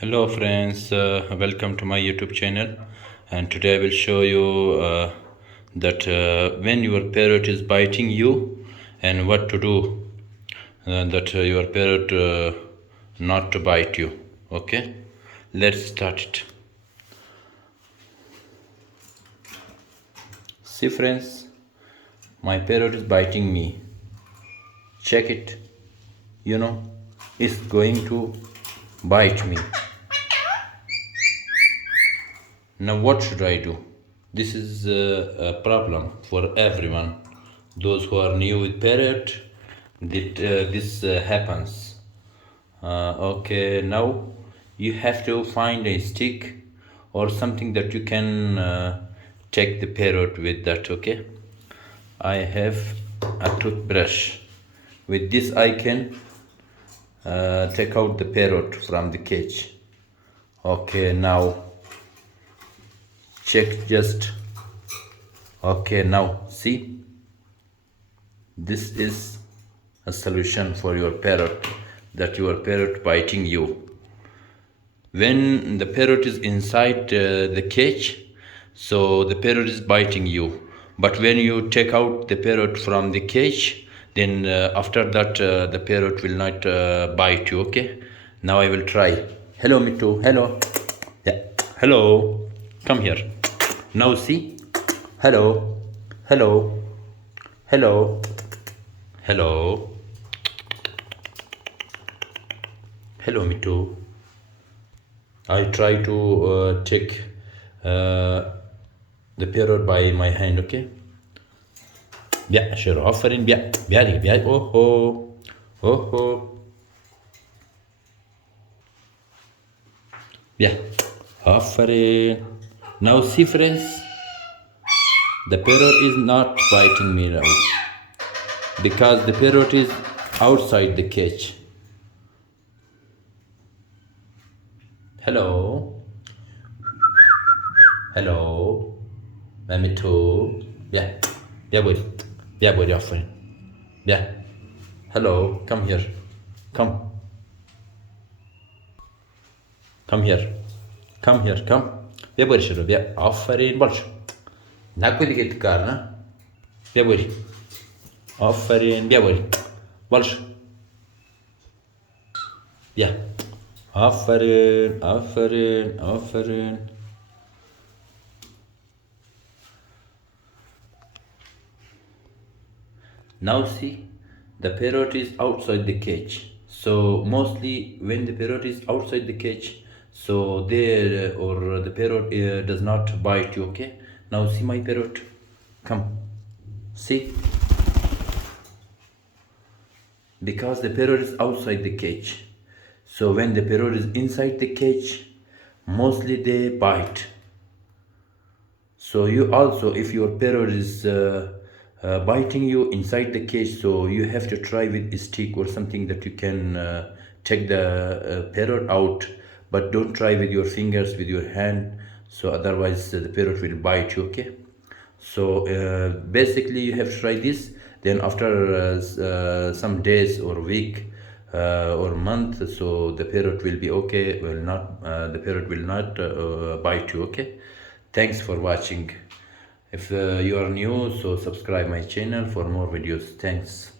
Hello friends, welcome to my YouTube channel, and today I will show you that when your parrot is biting you and what to do that your parrot not to bite you. Okay, let's start it. See friends, my parrot is biting me. Check it, it's going to bite me. Now, what should I do? This is a problem for everyone. Those who are new with parrot, this happens. Okay, now you have to find a stick or something that you can take the parrot with that. Okay, I have a toothbrush. With this, I can take out the parrot from the cage. Okay, now check just. Okay, now see, this is a solution for your parrot, that your parrot biting you. When the parrot is inside the cage, so the parrot is biting you. But when you take out the parrot from the cage, then after that the parrot will not bite you. Okay, now I will try. Hello, Mittu. Hello. Yeah. Hello. Come here. Now see. Hello. Hello. Hello. Hello. Hello, Mittu. I try to take the parrot by my hand, okay? Yeah, sure. Offering. Yeah, yeah, yeah. Oh, oh, oh, oh. Yeah, offering. Now, see, friends, the parrot is not biting me now because the parrot is outside the cage. Hello. Hello. Mammy too. Yeah. Yeah, boy. Yeah, boy, offering. Yeah. Hello. Come here. Come. Come here. Come here. Come. Yeah, boy, sure. Yeah. Offering. Watch. Nakuli get car, na? Yeah, boy. Offering. Yeah, boy. Watch. Yeah. Offering. Offering. Offering. Now see, the parrot is outside the cage. So mostly when the parrot is outside the cage, so there or the parrot does not bite you. Okay. Now see my parrot. Come. See, because the parrot is outside the cage. So when the parrot is inside the cage, mostly they bite. So you also, if your parrot is biting you inside the cage, so you have to try with a stick or something that you can take the parrot out, but don't try with your fingers, with your hand. So otherwise the parrot will bite you. Okay. So basically you have to try this. Then after some days or week or month, so the parrot will be okay. Will not the parrot will not bite you. Okay. Thanks for watching. If you are new, so subscribe my channel for more videos. Thanks.